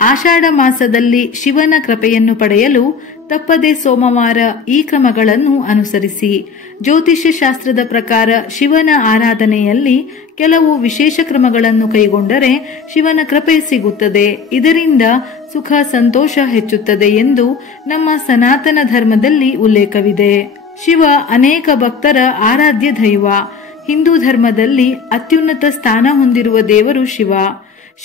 ಆಷಾಢ ಮಾಸದಲ್ಲಿ ಶಿವನ ಕೃಪೆಯನ್ನು ಪಡೆಯಲು ತಪ್ಪದೆ ಸೋಮವಾರ ಈ ಕ್ರಮಗಳನ್ನು ಅನುಸರಿಸಿ. ಜ್ಯೋತಿಷ್ಯ ಶಾಸ್ತ್ರದ ಪ್ರಕಾರ ಶಿವನ ಆರಾಧನೆಯಲ್ಲಿ ಕೆಲವು ವಿಶೇಷ ಕ್ರಮಗಳನ್ನು ಕೈಗೊಂಡರೆ ಶಿವನ ಕೃಪೆ ಸಿಗುತ್ತದೆ. ಇದರಿಂದ ಸುಖ ಸಂತೋಷ ಹೆಚ್ಚುತ್ತದೆ ಎಂದು ನಮ್ಮ ಸನಾತನ ಧರ್ಮದಲ್ಲಿ ಉಲ್ಲೇಖವಿದೆ. ಶಿವ ಅನೇಕ ಭಕ್ತರ ಆರಾಧ್ಯ ದೈವ. ಹಿಂದೂ ಧರ್ಮದಲ್ಲಿ ಅತ್ಯುನ್ನತ ಸ್ಥಾನ ಹೊಂದಿರುವ ದೇವರು ಶಿವ.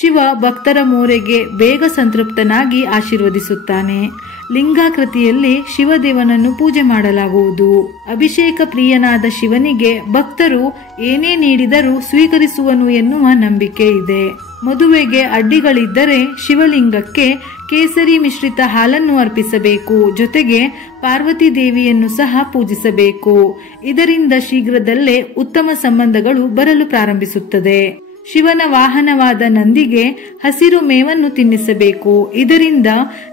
ಶಿವ ಭಕ್ತರ ಮೋರೆಗೆ ಬೇಗ ಸಂತೃಪ್ತನಾಗಿ ಆಶೀರ್ವದಿಸುತ್ತಾನೆ. ಲಿಂಗಾಕೃತಿಯಲ್ಲಿ ಶಿವದೇವನನ್ನು ಪೂಜೆ ಮಾಡಲಾಗುವುದು. ಅಭಿಷೇಕ ಪ್ರಿಯನಾದ ಶಿವನಿಗೆ ಭಕ್ತರು ಏನೇ ನೀಡಿದರೂ ಸ್ವೀಕರಿಸುವನು ಎನ್ನುವ ನಂಬಿಕೆ ಇದೆ. ಮದುವೆಗೆ ಅಡ್ಡಿಗಳಿದ್ದರೆ ಶಿವಲಿಂಗಕ್ಕೆ ಕೇಸರಿ ಮಿಶ್ರಿತ ಹಾಲನ್ನು ಅರ್ಪಿಸಬೇಕು. ಜೊತೆಗೆ ಪಾರ್ವತಿ ದೇವಿಯನ್ನು ಸಹ ಪೂಜಿಸಬೇಕು. ಇದರಿಂದ ಶೀಘ್ರದಲ್ಲೇ ಉತ್ತಮ ಸಂಬಂಧಗಳು ಬರಲು ಪ್ರಾರಂಭಿಸುತ್ತದೆ. ಶಿವನ ವಾಹನವಾದ ನಂದಿಗೆ ಹಸಿರು ಮೇವನ್ನು ತಿನ್ನಿಸಬೇಕು. ಇದರಿಂದ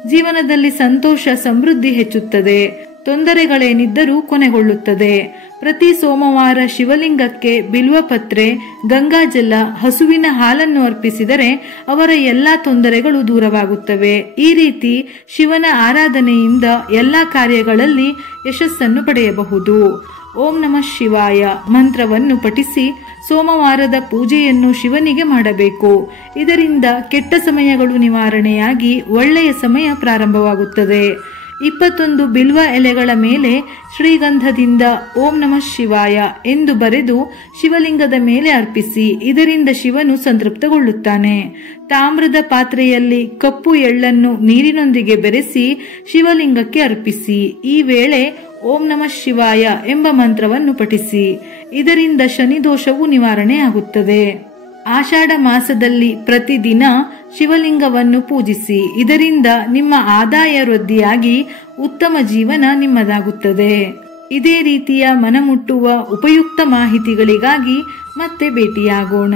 ಜೀವನದಲ್ಲಿ ಸಂತೋಷ ಸಮೃದ್ಧಿ ಹೆಚ್ಚುತ್ತದೆ. ತೊಂದರೆಗಳೇನಿದ್ದರೂ ಕೊನೆಗೊಳ್ಳುತ್ತದೆ. ಪ್ರತಿ ಸೋಮವಾರ ಶಿವಲಿಂಗಕ್ಕೆ ಬಿಲ್ವಪತ್ರೆ, ಗಂಗಾಜಲ, ಹಸುವಿನ ಹಾಲನ್ನು ಅರ್ಪಿಸಿದರೆ ಅವರ ಎಲ್ಲಾ ತೊಂದರೆಗಳು ದೂರವಾಗುತ್ತವೆ. ಈ ರೀತಿ ಶಿವನ ಆರಾಧನೆಯಿಂದ ಎಲ್ಲಾ ಕಾರ್ಯಗಳಲ್ಲಿ ಯಶಸ್ಸನ್ನು ಪಡೆಯಬಹುದು. ಓಂ ನಮಃ ಶಿವಾಯ ಮಂತ್ರವನ್ನು ಪಠಿಸಿ ಸೋಮವಾರದ ಪೂಜೆಯನ್ನು ಶಿವನಿಗೆ ಮಾಡಬೇಕು. ಇದರಿಂದ ಕೆಟ್ಟ ಸಮಯಗಳು ನಿವಾರಣೆಯಾಗಿ ಒಳ್ಳೆಯ ಸಮಯ ಪ್ರಾರಂಭವಾಗುತ್ತದೆ. 21 ಬಿಲ್ವ ಎಲೆಗಳ ಮೇಲೆ ಶ್ರೀಗಂಧದಿಂದ ಓಂ ನಮಃ ಶಿವಾಯ ಎಂದು ಬರೆದು ಶಿವಲಿಂಗದ ಮೇಲೆ ಅರ್ಪಿಸಿ. ಇದರಿಂದ ಶಿವನು ಸಂತೃಪ್ತಗೊಳ್ಳುತ್ತಾನೆ. ತಾಮ್ರದ ಪಾತ್ರೆಯಲ್ಲಿ ಕಪ್ಪು ಎಳ್ಳನ್ನು ನೀರಿನೊಂದಿಗೆ ಬೆರೆಸಿ ಶಿವಲಿಂಗಕ್ಕೆ ಅರ್ಪಿಸಿ. ಈ ವೇಳೆ ಓಂ ನಮಃ ಶಿವಾಯ ಎಂಬ ಮಂತ್ರವನ್ನು ಪಠಿಸಿ. ಇದರಿಂದ ಶನಿದೋಷವು ನಿವಾರಣೆಯಾಗುತ್ತದೆ. ಆಷಾಢ ಮಾಸದಲ್ಲಿ ಪ್ರತಿದಿನ ಶಿವಲಿಂಗವನ್ನು ಪೂಜಿಸಿ. ಇದರಿಂದ ನಿಮ್ಮ ಆದಾಯ ವೃದ್ಧಿಯಾಗಿ ಉತ್ತಮ ಜೀವನ ನಿಮ್ಮದಾಗುತ್ತದೆ. ಇದೇ ರೀತಿಯ ಮನಮುಟ್ಟುವ ಉಪಯುಕ್ತ ಮಾಹಿತಿಗಳಿಗಾಗಿ ಮತ್ತೆ ಭೇಟಿಯಾಗೋಣ.